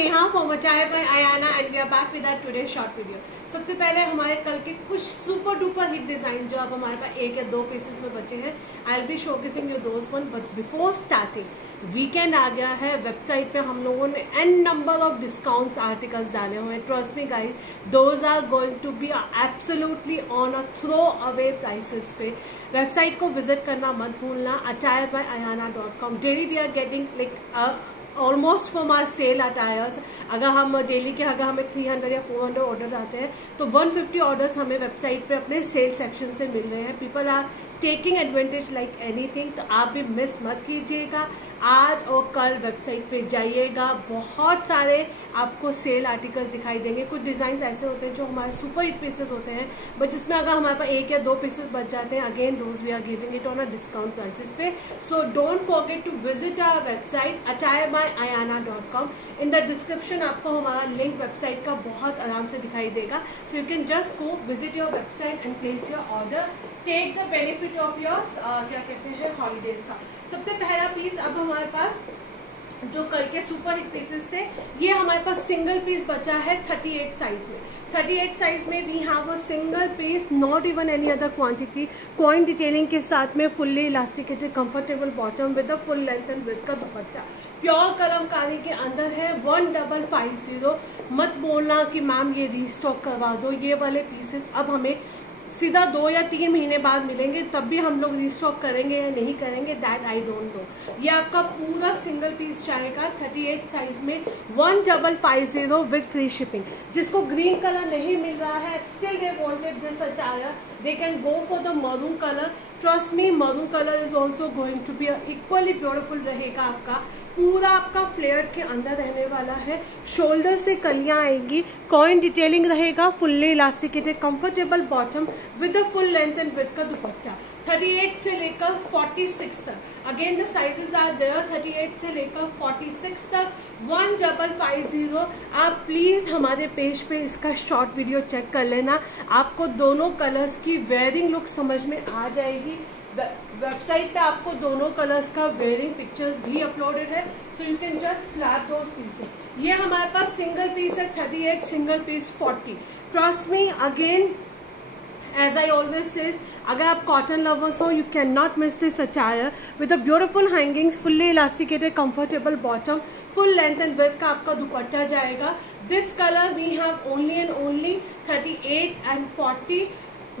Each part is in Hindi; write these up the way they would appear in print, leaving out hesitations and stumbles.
Neha from attire by Ayana and we are back with our today short video. सबसे पहले हमारे कल के कुछ सुपर डुपर हिट डिजाइन जो अब हमारे पास एक या दो पीसेस में बचे हैं, I will be showcasing you those one. But before starting, weekend आ गया है, वेबसाइट पे हम लोगों ने an number of discounts articles डाले हुए हैं। Trust me guys, those are going to be absolutely on a throw away prices पे। वेबसाइट को विजिट करना मत भूलना, attire-by-ayana.com। Daily we are getting like almost four more sale attires. अगर हम डेली के अगर हमें 300 या 400 ऑर्डर आते हैं तो 150 ऑर्डर्स हमें वेबसाइट पे अपने सेल सेक्शन से मिल रहे हैं। People are taking advantage like anything. तो आप भी मिस मत कीजिएगा, आज और कल वेबसाइट पे जाइएगा, बहुत सारे आपको सेल आर्टिकल्स दिखाई देंगे। कुछ डिजाइन ऐसे होते हैं जो हमारे सुपर हिट पीसेस होते हैं, बट जिसमें अगर हमारे पास एक या दो पीसेस बच जाते हैं, again those we are giving it on a discount prices पे। So don't forget to visit our website attire-by-ayana.com। In the description आपको हमारा लिंक वेबसाइट का बहुत आराम से दिखाई देगा। So you can just go visit your website and place your order, take the benefit of yours क्या कहते हैं हॉलीडेज का। सबसे पहला पीस अब हमारे पास जो कल के सुपर हिट पीसेस थे, ये हमारे पास सिंगल पीस बचा है 38 साइज में। 38 साइज में we have a single piece, not even any other quantity, coin detailing के साथ में fully elasticated comfortable bottom with a full length and width का दुपट्टा, प्योर कलमकारी के अंदर है। 1550। मत बोलना कि मैम ये रीस्टॉक करवा दो, ये वाले पीसेस अब हमें सीधा 2 या 3 महीने बाद मिलेंगे, तब भी हम लोग रीस्टॉक करेंगे या नहीं करेंगे, दैट आई डोंट नो। ये आपका पूरा सिंगल पीस जाएगा 38 साइज में 1550 विद फ्री शिपिंग। जिसको ग्रीन कलर नहीं मिल रहा है, still they wanted this attire, they can go for the maroon color. Trust me, maroon color is also going to be equally beautiful रहेगा। आपका पूरा आपका फ्लेयर के अंदर रहने वाला है, शोल्डर से कलियां आएंगी, कॉइन डिटेलिंग रहेगा, fully elasticated comfortable bottom with the full length and with का दुपट्टा। 38 से लेकर 46 तक, again the sizes are there, 38 से लेकर 46 तक 1550। आप प्लीज हमारे पेज पे इसका शॉर्ट वीडियो चेक कर लेना, आपको दोनों कलर्स की वेयरिंग लुक समझ में आ जाएगी। वेबसाइट पे आपको दोनों कलर्स का वेयरिंग पिक्चर्स भी अपलोडेड है, so you can just grab those pieces. ये हमारे पास सिंगल पीस है 38, single piece 40। Trust me again, as I always says, अगर आप कॉटन लवर्स हो, you cannot miss this attire with the beautiful hangings, fully elasticated comfortable bottom, full length and width का आपका दुपट्टा जाएगा। This color we have only and only 38 and 40,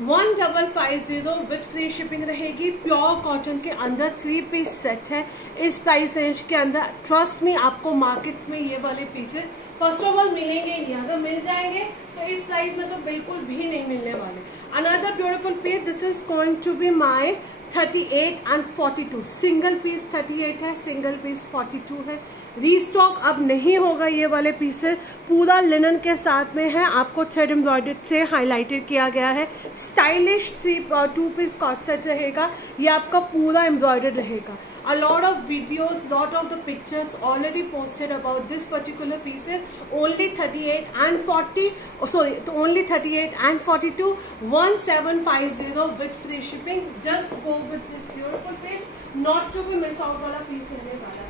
1550 with free shipping रहेगी। प्योर कॉटन के अंदर 3 पीस सेट है इस प्राइस रेंज के अंदर। ट्रस्ट मी, आपको मार्केट्स में ये वाले पीसेस फर्स्ट ऑफ ऑल मिलेंगे नहीं, अगर मिल जाएंगे तो इस प्राइस में तो बिल्कुल भी नहीं मिलने वाले। Another beautiful piece, this is going to be my 38 and 42। Single piece 38 है, सिंगल पीस 42 है। रीस्टॉक अब नहीं होगा ये वाले पीसेस, पूरा लिनन के साथ में है, आपको थ्रेड एम्ब्रॉयडर्ड से हाईलाइटेड किया गया है। स्टाइलिश 2 पीस कॉट सेट रहेगा, ये आपका पूरा एम्ब्रॉयडर्ड रहेगा। A lot of videos, lot of the pictures already posted about this particular pieces. Only 38 and 40, only 38 and 42, 1750 with free shipping. Just go with this beautiful piece, not to be miss out वाला piece रहने वाला है।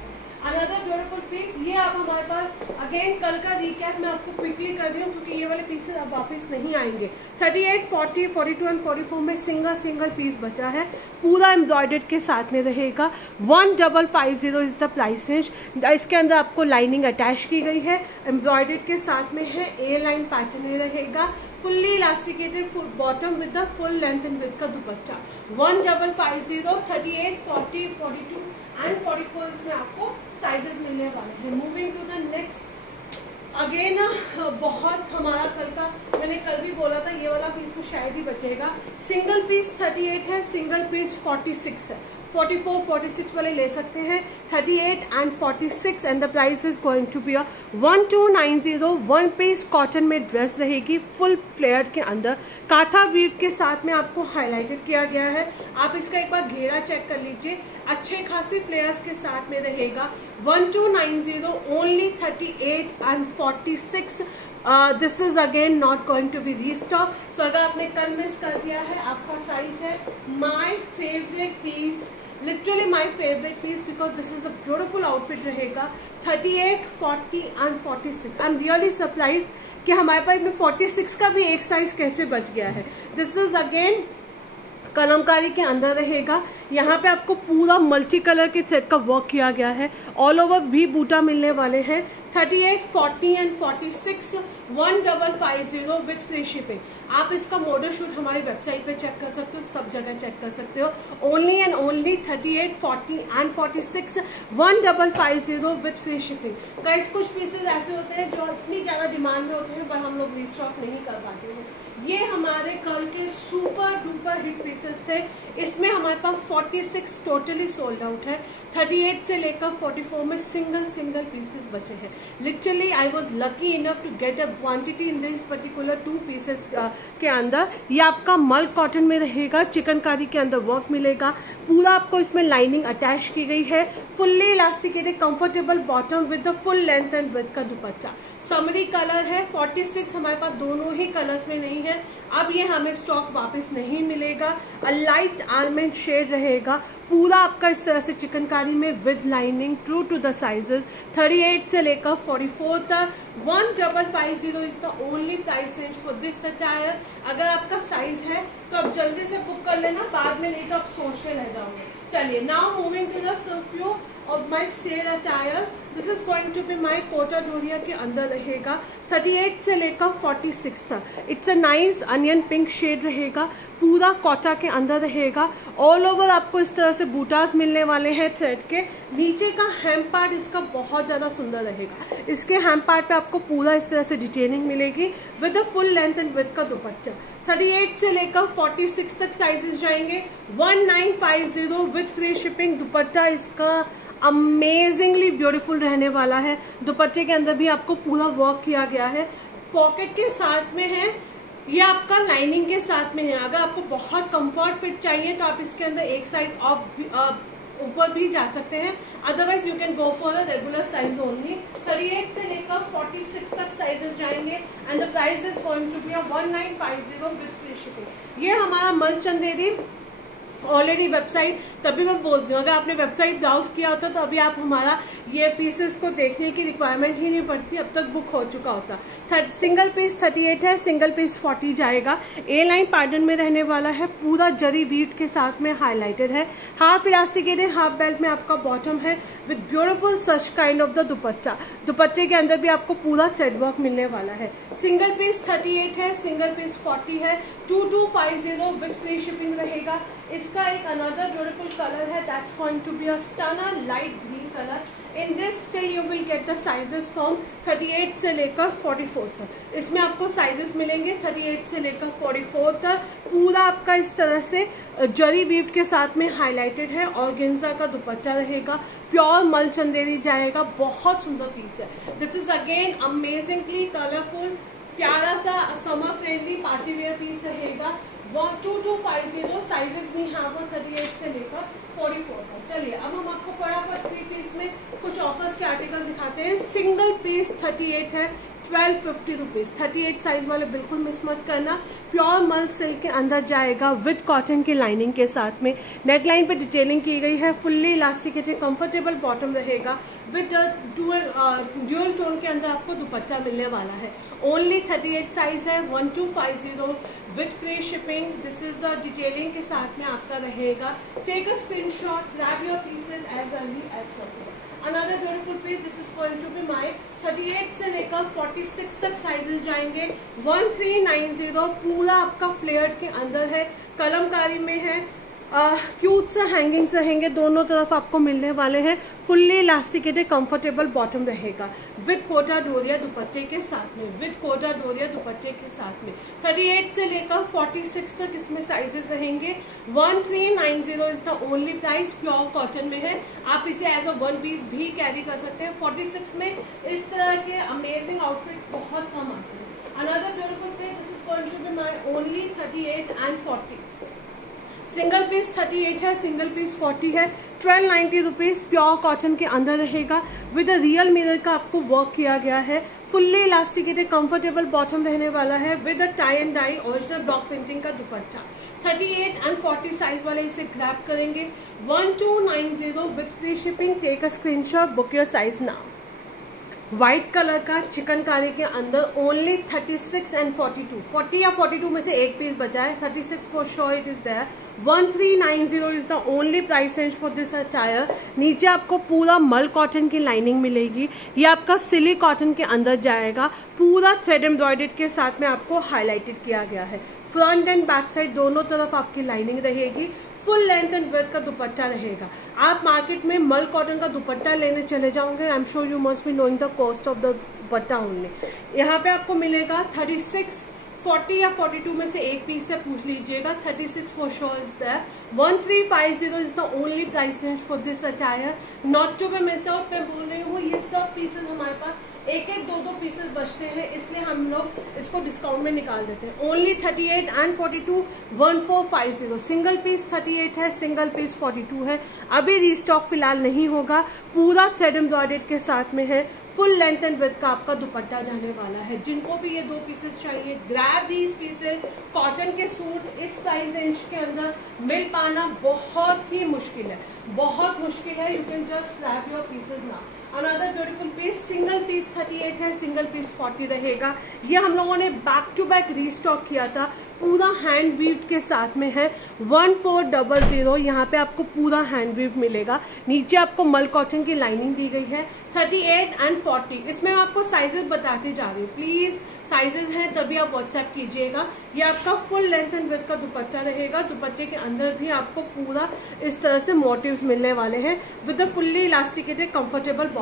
Another beautiful piece, ये आप हमारे पास अगेन कल का रिकैप मैं आपको क्विकली कर रही हूँ क्योंकि ये वाले पीसेस अब वापस नहीं आएंगे। 38, 40, 42 एंड 44 में सिंगल पीस बचा है, पूरा एम्ब्रॉयडर्ड के साथ में रहेगा। 1550 इज द प्राइस रेंज। इसके अंदर आपको लाइनिंग अटैच की गई है, एम्ब्रॉयडर्ड के साथ में है, ए लाइन पैटर्न रहेगा, fully elasticated full bottom with the full length and with का दुपट्टा। 1550, 38, 40, 42 एंड 44 इसमें आपको साइजेस मिलने वाले हैं। Moving to the next, again बहुत हमारा कल का, मैंने कल भी बोला था ये वाला पीस तो शायद ही बचेगा। सिंगल पीस 38 है, सिंगल पीस 46 है। 44, 46 वाले ले सकते हैं, 38 and 46 and the price is going to be 1290। 1 piece cotton में ड्रेस रहेगी, फुल फ्लेयर के अंदर, काथा वीव के साथ में आपको हाईलाइटेड किया गया है। आप इसका एक बार घेरा चेक कर लीजिए, अच्छे खासी फ्लेयर्स के साथ में रहेगा। 1290, only 38 and 46। This is again not going to be restock. So अगर आपने कल मिस कर दिया है, आपका साइज है my favourite piece literally my favourite piece because this is a beautiful outfit रहेगा। 38, 40 and 46। I am really surprise कि हमारे पास में 46 का भी एक साइज कैसे बच गया है। दिस इज अगेन कलमकारी के अंदर रहेगा। यहाँ पे आपको पूरा मल्टी कलर के थ्रेड का वर्क किया गया है। ऑल ओवर भी बूटा मिलने वाले हैं। 38, 40 एंड 46 1550 विथ फ्री शिपिंग। आप इसका मॉडल शूट हमारी वेबसाइट पे चेक कर सकते हो, सब जगह चेक कर सकते हो। Only and only 38, 40 and 46 1550 with free shipping. Guys कुछ पीसेज ऐसे होते हैं जो इतनी ज्यादा डिमांड में होते हैं पर हम लोग रीस्टॉक नहीं कर पाते हैं। ये हमारे कल के सुपर डुपर हिट पीसेस थे। इसमें हमारे पास 46 टोटली सोल्ड आउट है। 38 से लेकर 44 में सिंगल पीसेस बचे हैं। Literally I was lucky enough to get a quantity in this particular 2 pieces के अंदर। ये आपका मल कॉटन में रहेगा, चिकनकारी के अंदर वर्क मिलेगा। पूरा आपको इसमें लाइनिंग अटैच की गई है। Fully elasticated comfortable bottom with the full length and width का दुपट्टा। समरी कलर है। 46 हमारे पास दोनों ही कलर्स में नहीं है। अब ये हमें स्टॉक वापस नहीं मिलेगा। अ लाइट आलमंड शेड रहेगा। पूरा आपका इस तरह से चिकनकारी में with lining, true to the sizes. 38 से लेकर 44 तक 1550 is the only price range for this attire. अगर आपका साइज है तो आप जल्दी से बुक कर लेना, बाद में नहीं तो आप सोचते रह जाओगे। चलिए now moving to the few of my sale attire. This is going to be my Kota Doria के अंदर रहेगा। 38 से लेकर 46 तक। It's a nice onion pink shade रहेगा। पूरा कोटा के अंदर रहेगा। ऑल ओवर आपको इस तरह से बूटास मिलने वाले हैं थ्रेड के। नीचे का हेम पार्ट इसका बहुत ज्यादा सुंदर रहेगा। इसके हेम पार्ट पे आपको पूरा इस तरह से डिटेलिंग मिलेगी with the full length and width का दुपट्टा। 38 से लेकर 46 तक साइजेस जाएंगे। 1950 विद फ्री शिपिंग। दुपट्टा इसका अमेजिंगली ब्यूटीफुल रहने वाला है। दुपट्टे के अंदर भी आपको पूरा वर्क किया गया है। पॉकेट के साथ में है, ये आपका लाइनिंग के साथ में है। अगर आपको बहुत कंफर्ट फिट चाहिए तो आप इसके अंदर एक साइज ऊपर भी जा सकते हैं। Otherwise you can go for a regular size only. 38 से लेकर 46 तक साइजेस जाएंगे and the price is going to be 1950 with free shipping. ये हमारा मल चंदेरी ऑलरेडी वेबसाइट, तभी मैं बोलती हूँ अगर आपने वेबसाइट ब्राउज किया होता तो अभी आप हमारा ये पीसेस को देखने की रिक्वायरमेंट ही नहीं पड़ती, अब तक बुक हो चुका होता। सिंगल पीस 38 है, सिंगल पीस 40 जाएगा। ए लाइन पैटर्न में रहने वाला है। पूरा जरी बीट के साथ में हाईलाइटेड है। हाफ इलास्टिकेटेड हाफ बेल्ट में आपका बॉटम है with beautiful such kind of the दुपट्टा। दुपट्टे के अंदर भी आपको पूरा थ्रेड वर्क मिलने वाला है। सिंगल पीस 38 है, सिंगल पीस 40 है। 2250 विद फ्री शिपिंग रहेगा। इसका एक अनदर ब्यूटीफुल कलर है, that's going to be a stunner light green colour. In this still you will get the sizes from 38 से लेकर 44 तक। इसमें आपको साइजेस मिलेंगे 38 से लेकर 44 तक। पूरा आपका इस तरह से जरी वीव के साथ में हाईलाइटेड है। ऑर्गेन्जा का दुपट्टा रहेगा। प्योर मल चंदेरी जाएगा। बहुत सुंदर पीस है। This is again amazingly colourful, प्यारा सा summer friendly party wear piece रहेगा। 2250 साइजेस भी यहाँ पर 38 से लेकर 44 तक। चलिए अब हम आपको फटाफट 3 पीस में कुछ ऑफर्स के आर्टिकल्स दिखाते हैं। सिंगल पीस 38 है, 1250 रुपीज। 38 साइज वाले बिल्कुल मिस मत करना। प्योर मल सिल्क के अंदर जाएगा विद कॉटन की लाइनिंग के साथ में। नेक लाइन पे डिटेलिंग की गई है। फुल्ली इलास्टिकेटेड कंफर्टेबल बॉटम रहेगा विद ड्यूअल टोन के अंदर आपको दुपट्टा मिलने वाला है। ओनली 38 साइज है। 1250 with free shipping. This is detailing के साथ में आपका रहेगा। Take a screenshot, grab your pieces as early as possible. Another beautiful piece, this is going to be my 38 से लेकर 46 तक साइजेस जाएंगे। 1390 पूरा आपका फ्लेयर के अंदर है, कलमकारी में है। क्यूट सा हैंगिंग्स रहेंगे, दोनों तरफ आपको मिलने वाले हैं। फुल्ली इलास्टिकेटेड कंफर्टेबल बॉटम रहेगा विद कोटा डोरिया दुपट्टे के साथ में। विद कोटा डोरिया दुपट्टे के साथ में 38 से लेकर 46 तक इसमें साइजेस रहेंगे। 1390 is the only price. Pure cotton में है। आप इसे एज अ वन पीस भी कैरी कर सकते हैं। 46 में इस तरह के अमेजिंग आउटफिट्स बहुत कम आते हैं। Another beautiful piece, this is going to be my only 38 and 40। Single piece 38 है, सिंगल पीस 40 है। 1290 रुपीज। प्योर कॉटन के अंदर रहेगा विद अ रियल मिरर का आपको वर्क किया गया है। फुल्ली इलास्टिकेटेड कंफर्टेबल बॉटम रहने वाला है with a tie and dye original block printing का दुपट्टा। 38 एंड 40 साइज वाले इसे ग्रैब करेंगे। 1290 with free shipping. Take a screenshot, book your size now. White colour का चिकनकारी के अंदर ओनली 36 एंड 42, 40 या 42 में से एक पीस बचा है। 36 for sure it is there. 1390 is the only price range for this attire. नीचे आपको पूरा मल कॉटन की लाइनिंग मिलेगी। ये आपका सिली कॉटन के अंदर जाएगा। पूरा थ्रेड एम्ब्रॉयडर्ड के साथ में आपको हाईलाइटेड किया गया है। फ्रंट एंड बैक साइड दोनों तरफ आपकी लाइनिंग रहेगी। फुल लेंथ एंड विड्थ का दुपट्टा रहेगा। आप मार्केट में मल कॉटन का दुपट्टा लेने चले जाओगे, I am sure you must be knowing the cost of the dupatta only. यहाँ पे आपको मिलेगा 36, 40 या 42 में से एक पीस से पूछ लीजिएगा। 36 for sure is there. 1350 is the only price range for this attire. Not to be miss out, मैं बोल रही हूँ ये सब पीसेस हमारे पास एक एक दो पीसेस बचते हैं, इसलिए हम लोग इसको डिस्काउंट में निकाल देते हैं। Only 38 and 42 1450। सिंगल पीस 38 है, सिंगल पीस 42 है। अभी रीस्टॉक फिलहाल नहीं होगा। पूरा थ्रेड एम्ब्रॉयडर्ड के साथ में है। फुल लेंथ एंड विड्थ का आपका दुपट्टा जाने वाला है। जिनको भी ये 2 पीसेस चाहिए, ग्रैब दीज पीसेस। कॉटन के सूट इस प्राइस रेंज के अंदर मिल पाना बहुत ही मुश्किल है, बहुत मुश्किल है। You can just grab your pieces now. Another beautiful piece, single piece 38 है, सिंगल पीस 40 रहेगा। ये हम लोगों ने बैक टू बैक रीस्टॉक किया था। पूरा हैंड वीव के साथ में है। 1400 यहाँ पे आपको पूरा हैंड वीव मिलेगा। नीचे आपको मल कॉटन की लाइनिंग दी गई है। 38 एंड 40, इसमें आपको साइजेस बताती जा रही हूँ। प्लीज साइजेस हैं तभी आप व्हाट्सएप कीजिएगा। ये आपका फुल लेंथ एंड विड्थ का दुपट्टा रहेगा। दुपट्टे के अंदर भी आपको पूरा इस तरह से मोटिव्स मिलने वाले हैं with the fully elasticated comfortable bottom.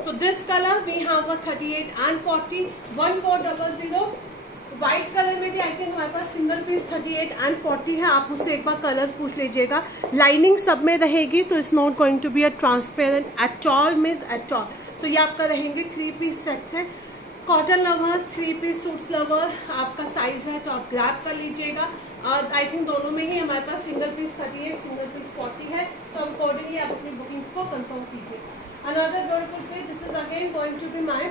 So this color we have a 38 and 40, 1400। White colour में भी आई थिंक हमारे पास सिंगल पीस 38 एंड 40 है। आप मुझसे एक बार कलर्स पूछ लीजिएगा। लाइनिंग सब में रहेगी, तो it's not going to be a transparent at all, means at all. So ये आपका रहेंगे 3 पीस सेट्स है। Cotton lovers, 3 piece suits lover, आपका साइज है तो आप ग्रैब कर लीजिएगा। आई थिंक दोनों में ही हमारे पास सिंगल पीस 38, सिंगल पीस 40 है, तो अकॉर्डिंगली आप अपनी बुकिंग्स को कंफर्म कीजिएगा। Another beautiful piece, this is again going to be my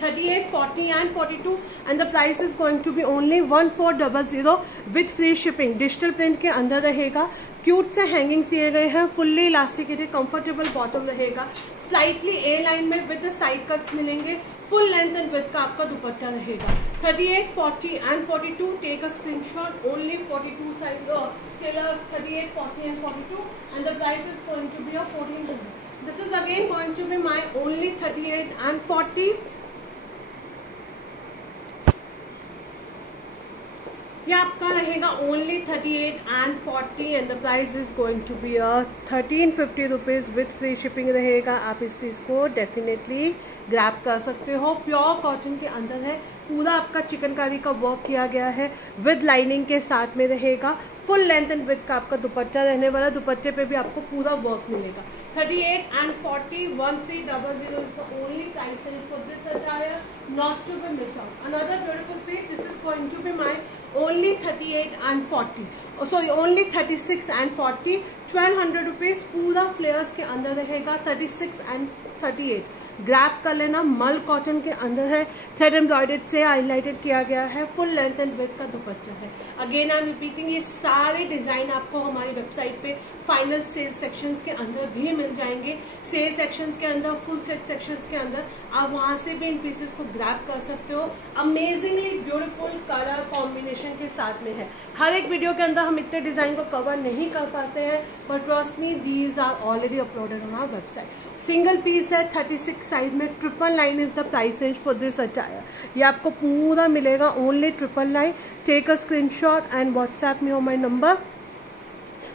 38, 40 and 42 and the price is going to be only 1400 with free shipping। Digital print के अंदर रहेगा। क्यूट से हैंगिंग्स दिए गए हैं। फुल्ली इलास्टिकेटेड कंफर्टेबल बॉटम रहेगा। स्लाइटली ए लाइन में विद साइड कट्स मिलेंगे। फुल लेंथ एंड विड्थ का आपका दुपट्टा रहेगा। 38, 40 and 42, take a screenshot. Only 42 side 38, 40 and 42 and the price is going to be 1400। This is again going to be my only 38 and 40। ये आपका रहेगा only 38 and 40 and the price is going to be 1350 rupees with free shipping रहेगा। आप इस पीस को डेफिनेटली ग्रैब कर सकते हो। प्योर कॉटन के अंदर है। पूरा आपका चिकनकारी का वर्क किया गया है विद लाइनिंग के साथ में रहेगा। फुल लेंथ एंड विड्थ का आपका दुपट्टा रहने वाला। दुपट्टे पे भी आपको पूरा वर्क मिलेगा। 38 and 40, 1300 is the only price range for this attire, not to be missed out. Another beautiful piece, this is going to be my only 38 and 40, sorry only 36 and 40, 1200 rupees. पूरा फ्लेयर्स के अंदर रहेगा। 36 and 38 ग्रैब कर लेना। मल कॉटन के अंदर है। थ्रेड एम्ब्रॉयडर्ड से हाईलाइटेड किया गया है। फुल लेंथ एंड विड्थ का दुपट्टा है। अगेन आई एम रिपीटिंग, ये सारे डिजाइन आपको हमारी वेबसाइट पे फाइनल सेल सेक्शंस के अंदर भी मिल जाएंगे। सेल सेक्शंस के अंदर, फुल सेट सेक्शंस के अंदर आप वहां से भी इन पीसेस को ग्रैब कर सकते हो। अमेजिंगली ब्यूटीफुल कलर कॉम्बिनेशन के साथ में है। हर एक वीडियो के अंदर हम इतने डिजाइन को कवर नहीं कर पाते हैं, but trust me these are already uploaded on our website. Single piece है 36 साइज में। 999 is the price range for this attire. ये आपको पूरा मिलेगा only 999। Take a screenshot and WhatsApp me on my number.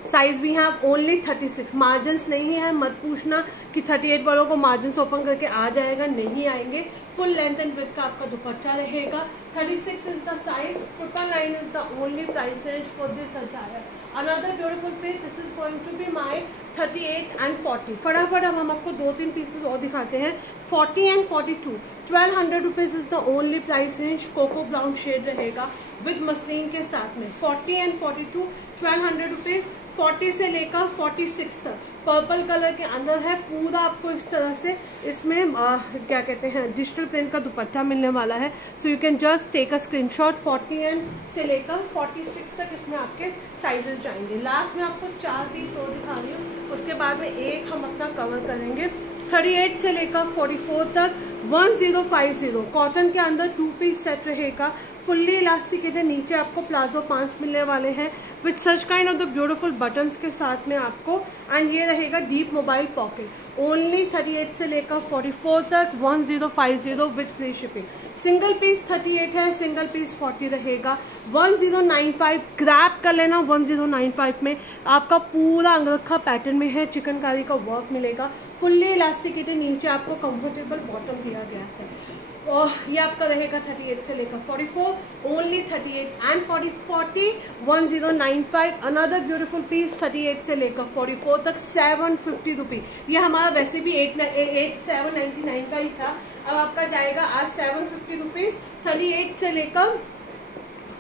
Size भी है ओनली 36। मार्जिन्स नहीं है, मत पूछना कि 38 वालों को मार्जिन्स ओपन करके आ जाएगा, नहीं आएंगे। फुल लेंथ एंड विड्थ का आपका दुपट्टा रहेगा। 36 is the size. 999 is the only price range for this attire. Another beautiful piece, this is going to be my 38 and 40। फटाफट अब हम आपको 2-3 पीसेस और दिखाते हैं। 40 and 42, 1200 rupees is the only price range. Cocoa brown shade रहेगा विद मसलिन के साथ में। 40 and 42, 1200 रुपीज़। 40 से लेकर 46 तक पर्पल कलर के अंदर है। पूरा आपको इस तरह से इसमें क्या कहते हैं डिजिटल प्रिंट का दुपट्टा मिलने वाला है। So you can just take a screenshot. 40 से लेकर 46 तक इसमें आपके साइजेस जाएंगे। लास्ट में आपको 4 पीस और दिखा रही हूँ, उसके बाद में एक हम अपना कवर करेंगे। 38 से लेकर 44 तक 1050 कॉटन के अंदर 2 पीस सेट रहेगा। फुल्ली इलास्टिकेटेड, नीचे आपको प्लाजो पांच मिलने वाले हैं with such kind of the beautiful buttons के साथ में आपको। एंड ये रहेगा डीप मोबाइल पॉकेट। ओनली 38 से लेकर 44 तक 1050 with free shipping. Single piece 38 है, सिंगल पीस 40 रहेगा। 1095 ग्रैब कर लेना। 1095 में आपका पूरा अंगरखा पैटर्न में है, चिकनकारी का वर्क मिलेगा। फुल्ली इलास्टिकेटेड, नीचे आपको कंफर्टेबल बॉटम दिया गया है। और ये आपका रहेगा 38 से लेकर 44, only 38 and 40 1095। Another beautiful piece 38 से लेकर 44 तक 750 रुपीज। ये हमारा वैसे भी 799 का ही था, अब आपका जाएगा आज 750 रुपीज। 38 से लेकर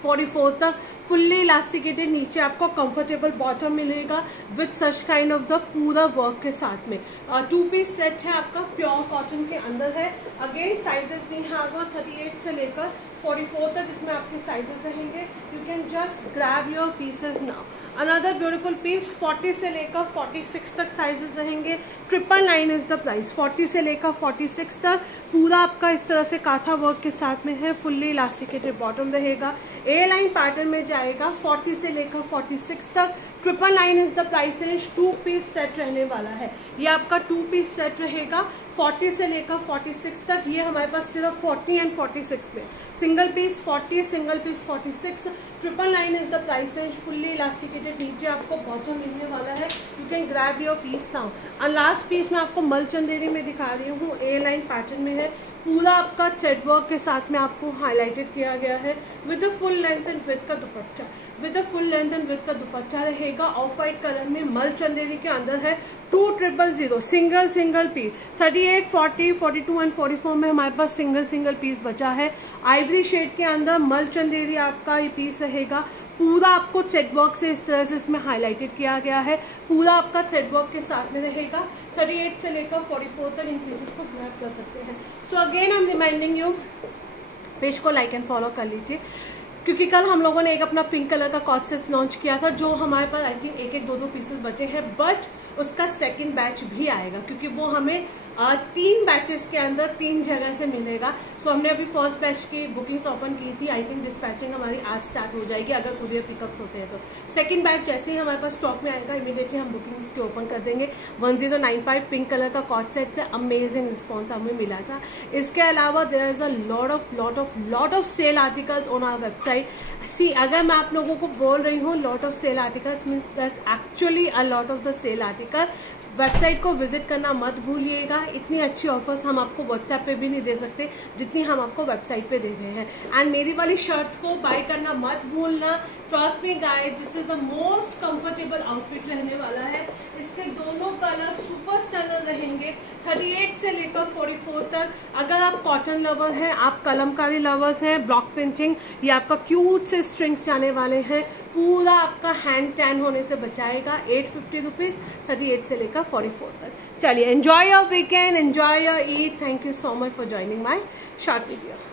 44 तक फुल्ली इलास्टिकेटेड, नीचे आपको कंफर्टेबल बॉटम मिलेगा with such kind of the पूरा वर्क के साथ में। 2 पीस सेट है आपका, प्योर कॉटन के अंदर है। अगेन साइजेस भी यहाँ 38 से लेकर 44 तक इसमें आपके साइजेस रहेंगे। You can just grab your pieces now. Another beautiful piece 40 से लेकर 46 तक साइजेस रहेंगे। 999 इज द प्राइस। 40 से लेकर 46 तक पूरा आपका इस तरह से काथा वर्क के साथ में है। फुल्ली इलास्टिकेटेड बॉटम रहेगा, ए लाइन पैटर्न में जाएगा। 40 से लेकर 46 तक 999 is the price range. 2 piece set रहने वाला है, ये आपका 2 पीस सेट रहेगा। 40 से लेकर 46 तक ये हमारे पास सिर्फ 40 एंड 46 में। Single piece 40, single piece 46। 999 is the price range. Fully elasticated, नीचे आपको बॉटम मिलने वाला है। You can grab your piece now. और लास्ट पीस मैं आपको मल चंदेरी में दिखा रही हूँ, ए लाइन पैटर्न में है। पूरा आपका थ्रेड वर्क के साथ में आपको हाईलाइटेड किया गया है with full length and width का dupatta. With full length and width का दुपट्टा रहेगा ऑफ वाइट कलर में। मल चंदेरी के अंदर है। 2000 सिंगल पीस। 38, 40, 42 एंड 44 में हमारे पास सिंगल पीस बचा है। आइवरी शेड के अंदर मल चंदेरी आपका ये पीस रहेगा। पूरा आपको थ्रेड वर्क से इस तरह से इसमें हाईलाइटेड किया गया है। पूरा आपका थ्रेड वर्क के साथ में रहेगा। 38 से लेकर 44 तक इन पीसेस को ग्रैब कर सकते हैं। So again I am reminding you, page को लाइक एंड फॉलो कर लीजिए, क्योंकि कल हम लोगों ने एक अपना पिंक कलर का कॉट सेट लॉन्च किया था, जो हमारे पास आई थिंक 1-1, 2-2 पीसेस बचे हैं। बट उसका सेकंड बैच भी आएगा, क्योंकि वो हमें 3 बैचेस के अंदर 3 जगह से मिलेगा। सो हमने अभी फर्स्ट बैच की बुकिंग्स ओपन की थी। आई थिंक डिस्पैचिंग हमारी आज स्टार्ट हो जाएगी, अगर कुरियर पिकअप्स होते हैं तो। सेकंड बैच जैसे ही हमारे पास स्टॉक में आएगा, इमीडिएटली हम बुकिंग्स के ओपन कर देंगे। 1095 पिंक कलर का कॉट सेट से अमेजिंग रिस्पॉन्स हमें मिला था। इसके अलावा there is a lot of sale articles on our website. See, अगर मैं आप लोगों को बोल रही हूँ lot of sale articles, means that's actually a lot of the sale article. Website को विजिट करना मत भूलिएगा। इतनी अच्छी ऑफर्स हम आपको व्हाट्सएप पे भी नहीं दे सकते जितनी हम आपको वेबसाइट पे दे रहे हैं। एंड मेरी वाली शर्ट्स को बाय करना मत भूलना। Trust me guys, this is the most comfortable outfit रहने वाला है। इसके दोनों कलर सुपर स्टनर रहेंगे। 38 से लेकर 44 तक। अगर आप कॉटन लवर हैं, आप कलमकारी लवर्स हैं, ब्लॉक प्रिंटिंग, ये आपका क्यूट से स्ट्रिंग्स जाने वाले हैं। पूरा आपका हैंड टैन होने से बचाएगा। 850 रुपीज 38 से लेकर 44 तक। चलिए, enjoy your weekend, enjoy your Eid. Thank you so much for joining my short video.